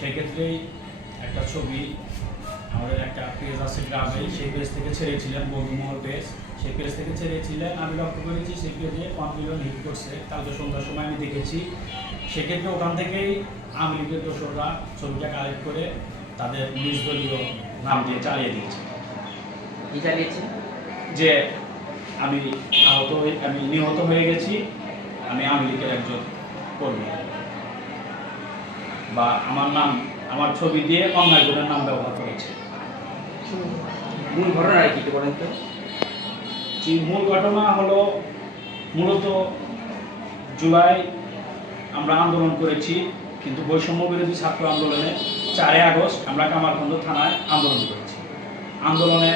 সেক্ষেত্রেই একটা ছবি আমাদের একটা পেজ আছে গ্রামে, সেই পেজ থেকে ছেড়েছিলেন, বন্ধুমহল পেজ, সেই পেজ থেকে ছেড়েছিলেন। আমি লক্ষ্য করেছি সেই পেজে 1 মিলিয়ন হিট করছে, কালকে সন্ধ্যার সময় আমি দেখেছি। সেক্ষেত্রে ওখান থেকেই আওয়ামী লীগের দোসররা ছবিটা কালেক্ট করে তাদের নিজ দলীয় নাম দিয়ে চালিয়ে দিয়েছে। কি চালিয়েছে? যে আমি নিহত হয়ে গেছি, আমি আওয়ামী লীগের একজন কর্মী, বা আমার ছবি দিয়ে অন্য একজনের নাম ব্যবহার করেছে। মূল ঘটনা কি বলেন তো? মূল ঘটনা হলো, মূলত জুলাই আমরা আন্দোলন করেছি, কিন্তু বৈষম্য বিরোধী ছাত্র আন্দোলনে 4 আগস্ট আমরা কামারখন্দ থানায় আন্দোলন করেছি। আন্দোলনে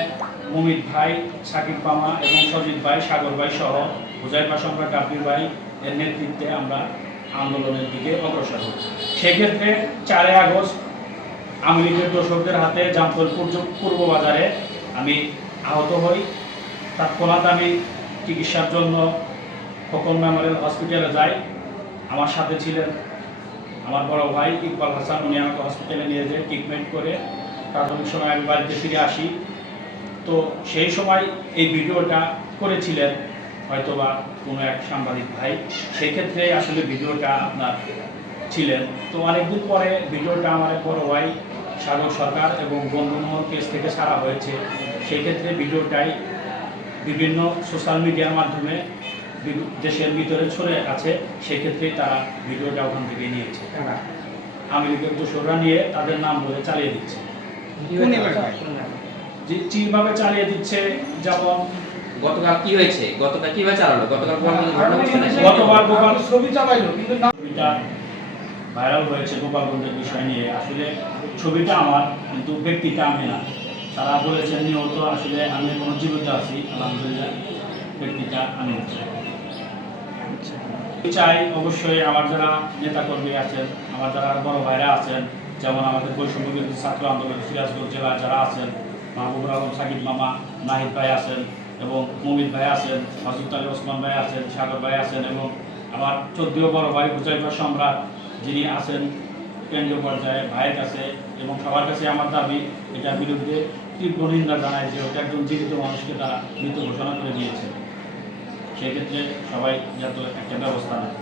অমিত ভাই, সাকিব মামা এবং সজিত ভাই, সাগর ভাই সহ হুজাইফা সম্রাট গাফির ভাই এর নেতৃত্বে আমরা আন্দোলনের দিকে অগ্রসর হই। সেক্ষেত্রে 4 আগস্ট আওয়ামী লীগের দোসরদের হাতে জামতল পূর্ব বাজারে আমি আহত হই। তৎক্ষণাৎ আমি চিকিৎসার জন্য খোকন মেমোরিয়াল হসপিটালে যাই। আমার সাথে ছিলেন আমার বড় ভাই ইকবাল হাসান, উনি আমাকে হসপিটালে নিয়ে যায়, ট্রিটমেন্ট করে প্রাথমিক সময় আমি বাড়িতে ফিরে আসি। তো সেই সময় এই ভিডিওটা করেছিলেন হয়তোবা কোনো এক সাংবাদিক ভাই, সেই ক্ষেত্রে আসলে ভিডিওটা আপনার ছিলেন। তো অনেকদিন পরে ভিডিওটা আমার বড় ভাই সাগর সরকার এবং বন্ধুমহল পেজ থেকে ছাড়া হয়েছে। সেই ক্ষেত্রে ভিডিওটাই বিভিন্ন সোশ্যাল মিডিয়ার মাধ্যমে দেশের ভিতরে ছড়ে আছে, সেক্ষেত্রেই তারা ভিডিওটা ওখান থেকে নিয়েছে। আওয়ামী লীগের দোসররা নিয়ে তাদের নাম বলে চালিয়ে দিচ্ছে। যে যেভাবে চালিয়ে দিচ্ছে, যেমন গতকাল কি হয়েছে, গতকাল কিভাবে চালালো, গতকাল গতবার গোপাল ছবি চালাইলো, কিন্তু ছবিটা ভাইরাল হয়েছে গোপালগঞ্জের বিষয় নিয়ে। আসলে ছবিটা আমার, কিন্তু ব্যক্তিটা আমি না। তারা বলেছেন নিহত, আসলে আমি কোনো জীবিত আছি আলহামদুলিল্লাহ, ব্যক্তিটা আমি চাই। অবশ্যই আমার যারা নেতাকর্মী আছেন, আমার যারা বড় ভাইরা আছেন, যেমন আমাদের বৈষম্য বিরোধী ছাত্র আন্দোলন সিরাজগঞ্জ জেলার যারা আছেন, মাহবুবুর আলম, সাকিব মামা, নাহিদ ভাই আছেন এবং মুমিত ভাই আছেন, মাসুদ আলী ওসমান ভাই আছেন, সাগর ভাই আছেন এবং আমার 14 বড় ভাই হুজাইফা সম্রাট যিনি আছেন কেন্দ্রীয় পর্যায়ে, ভাইয়ের কাছে এবং সবার কাছে আমার দাবি, এটার বিরুদ্ধে তীব্র নিন্দা জানায় যে ওটা একজন জীবিত মানুষকে তারা মৃত ঘোষণা করে দিয়েছে। সেক্ষেত্রে সবাই যাতে একটা ব্যবস্থা নেয়।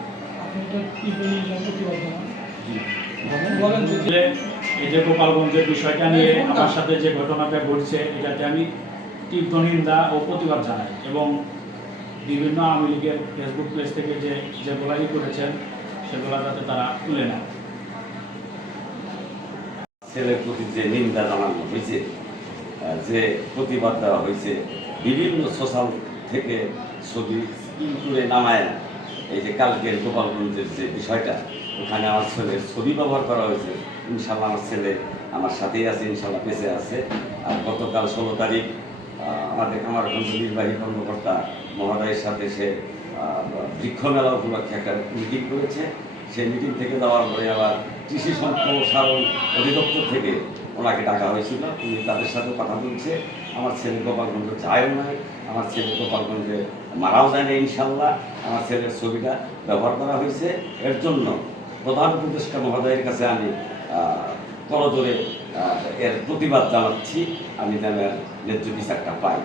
এই যে গোপালগঞ্জের বিষয়টা নিয়ে আমার সাথে যে ঘটনাটা ঘটছে, এটাতে আমি তীব্র নিন্দা ও প্রতিবাদ জানাই এবং বিভিন্ন আওয়ামী লীগের ফেসবুক পেজ থেকে যেগুলাই করেছেন সেগুলো যাতে তারা তুলে নেয়। ছেলের প্রতি যে নিন্দা জানানো হয়েছে, যে প্রতিবাদ দেওয়া হয়েছে, বিভিন্ন সোশ্যাল থেকে ছবি তুলে নামায় না, এই যে কালকের গোপালগঞ্জের যে বিষয়টা, ওখানে আমার ছেলের ছবি ব্যবহার করা হয়েছে। ইনশাল্লাহ আমার ছেলে আমার সাথেই আছে, ইনশাল্লাহ বেঁচে আছে। আর গতকাল 16 তারিখ আমাদের কামারগঞ্জ নির্বাহী কর্মকর্তা মহোদয়ের সাথে সে বৃক্ষ মেলা উপলক্ষে একটা মিটিং করেছে। সেই মিটিং থেকে যাওয়ার পরে আবার কৃষি সম্প্রসারণ অধিদপ্তর থেকে ওনাকে ডাকা হয়েছিল, উনি তাদের সাথে কথা বলছে। আমার ছেলে গোপালগঞ্জে যায়ও নাই, আমার ছেলে গোপালগঞ্জে মারাও যায় না। ইনশাল্লাহ আমার ছেলের ছবিটা ব্যবহার করা হয়েছে। এর জন্য প্রধান উপদেষ্টা মহোদয়ের কাছে আমি করজোরে এর প্রতিবাদ জানাচ্ছি, আমি যেন ন্যায্য বিচারটা পাই।